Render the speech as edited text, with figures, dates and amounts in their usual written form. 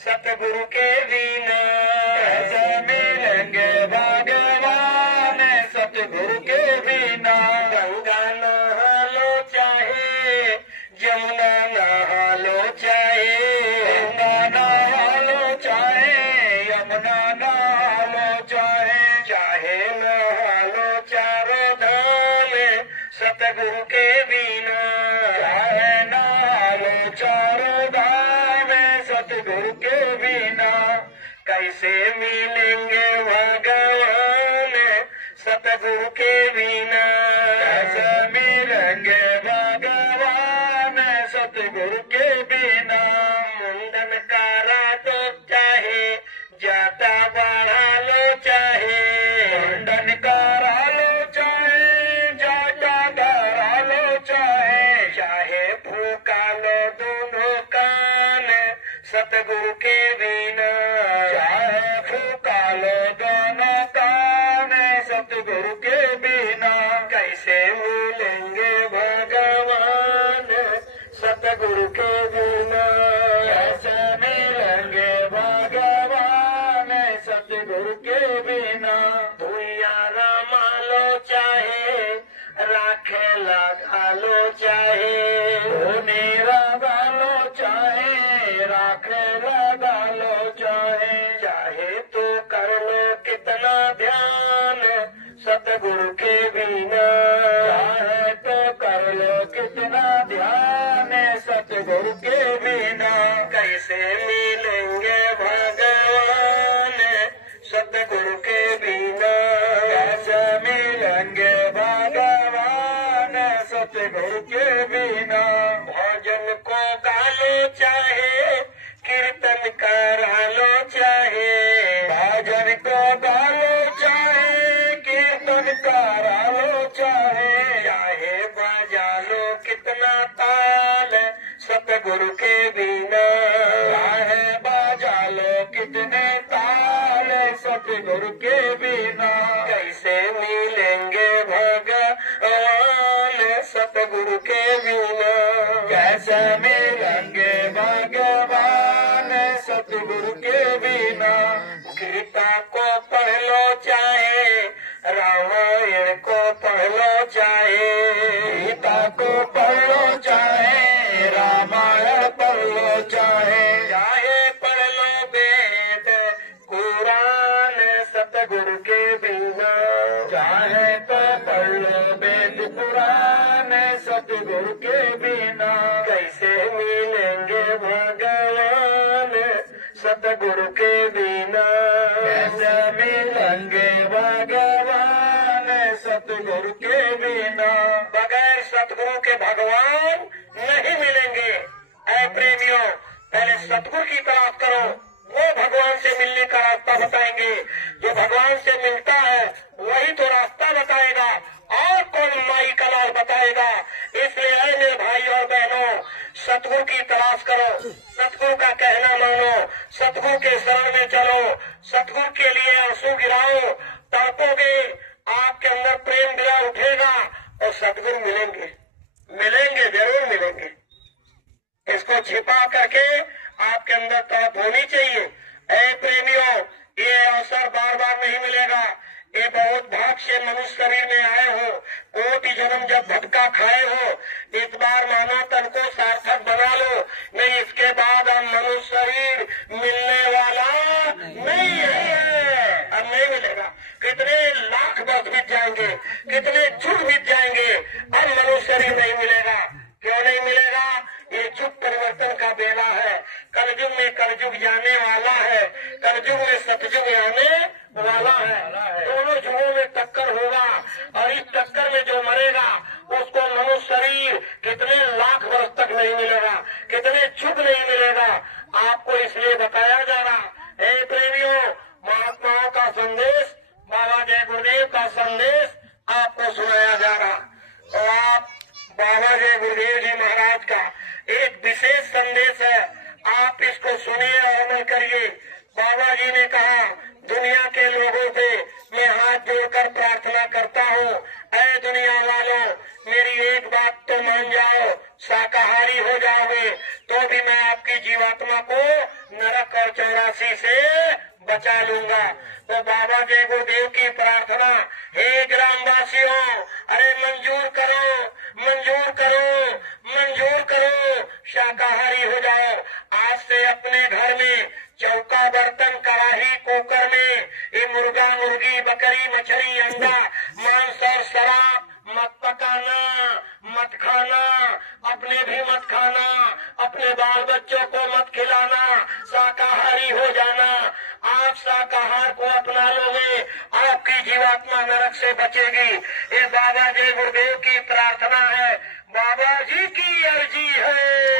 सतगुरु के बिना कैसे मिलेंगे भगवान, सतगुरु के बिना। गंगा नहा लो चाहे जमुना नहा लो चाहे, गंगा नहा लो चाहे यमुना नहा लो चाहे, चाहे नहा लो चारों धाम सतगुरु के बिना, चाहे नहा लो चारों धाम सतगुरु के बिना। कैसे मिलेंगे भगवान सतगुरु के बिना, कैसे मिलेंगे भगवान सतगुरु के बिना। मुंडन करा तो चाहे जाता बढ़ा लो चाहे, मुंडन करा लो चाहे जाता बढ़ा लो चाहे, चाहे फूका लो दोनों कान सतगुरु के बिना, चाहे फूका लो दोनों कान सतगुरु के बिना। कैसे मिलेंगे भगवान सतगुरु के बिना, कैसे मिलेंगे भगवान सतगुरु के बिना। भूया रमा लो चाहे राखे लगा लो चाहे, धोनी लगा लो चाहे राखे लगा लो चाहे, चाहे तो कर लो कितना ध्यान सतगुरु के बिना, चाहे तो कर लो कितना ध्यान सतगुरु के बिना। कैसे मिलेंगे भगवान सतगुरु के बिना, कैसे मिलेंगे भगवान सतगुरु के बिना। भजन को गा लो चाहे कीर्तन करा लो चाहे, भजन को गा लो चाहे कीर्तन करा लो चाहे, चाहे बजा लो कितना ताल सतगुरु के बिना, चाहे बजा लो कितने ताल सतगुरु के बिना। कैसे मिलेंगे भगवान सतगुरु के बिना, कैसे मिलेंगे भगवान सतगुरु के बिना। गीता को पढ़ लो चाहे रामायण को पढ़ लो चाहे, गीता को पढ़ लो चाहे रामायण पढ़ लो चाहे, चाहे पढ़ लो वेद कुरान सतगुरु के बिना, चाहे तो पढ़ लो वेद कुरान सतगुरु के बिना। कैसे मिलेंगे भगवान सतगुरु के बिना, कैसे मिलेंगे भगवान सतगुरु के बिना। बगैर सतगुरु के भगवान नहीं मिलेंगे। ऐ प्रेमियों, पहले सतगुरु की तलाश करो, वो भगवान से मिलने का रास्ता बताएंगे। जो भगवान से मिलता है वही तो रास्ता बताएगा, और कौन माई का लाल बताएगा। इसलिए ऐ मेरे भाई और बहनों, सतगुरु की तलाश करो, सतगुरु का कहना मानो, सतगुरु के शरण में चलो, सतगुरु के लिए आंसू गिराओ, तड़पोगे, आपके अंदर प्रेम दिया उठेगा और सतगुरु मिलेंगे, मिलेंगे जरूर मिलेंगे। इसको छिपा करके आपके अंदर तड़प होनी चाहिए। ऐ प्रेमियों, ये अवसर बार बार नहीं मिलेगा। ये बहुत भाग से मनुष्य शरीर में आए हो, कोटि जन्म जब धक्का खाए हो, इस बार मानव तन को सार्थक बना लो, नहीं इसके बाद अब मनुष्य शरीर मिलने वाला नहीं है, अब नहीं मिलेगा। कितने लाख वर्ष बीत जाएंगे, कितने युग बीत जाएंगे, अब मनुष्य शरीर नहीं मिलेगा। क्यों नहीं मिलेगा? ये युग परिवर्तन का बेला है। कलयुग में कलयुग जाने वाला है, कलयुग में सतयुग आने वाला है। दोनों युगों में टक्कर होगा, और इस टक्कर में जो मरेगा उसको मनुष्य शरीर कितने लाख वर्ष तक नहीं मिलेगा, कितने युग नहीं मिलेगा। आपको इसलिए बताया जा रहा है प्रेमियों, महात्माओं का संदेश, बाबा जय गुरुदेव का संदेश आपको सुनाया जा रहा। और आप बाबा जय गुरुदेव जी महाराज का एक विशेष संदेश है, आप इसको सुनिए और अमल करिए। बाबा जी ने कहा, दुनिया के लोगों से मैं हाथ जोड़कर प्रार्थना करता हूँ, ऐ दुनिया वालों, मेरी एक बात तो मान जाओ, शाकाहारी हो जाओगे तो भी मैं आपकी जीवात्मा को नरक और 1984 से बचा लूंगा। तो बाबा जय गुरुदेव की प्रार्थना, हे ग्रामवासियों, अरे मंजूर करो, मंजूर करो, मंजूर करो, शाकाहारी हो जाओ। आज से अपने घर में चौका, बर्तन, कड़ाही, कुकर में ये मुर्गा, मुर्गी, बकरी, मछली, अंडा, मांस और शराब मत पकाना, मत खाना, अपने भी मत खाना, अपने बाल बच्चों को मत खिलाना, शाकाहारी हो जाना। आप शाकाहार को अपना लोगे, आपकी जीवात्मा नरक से बचेगी। ये बाबा जय गुरुदेव की प्रार्थना है, बाबा जी की अर्जी है।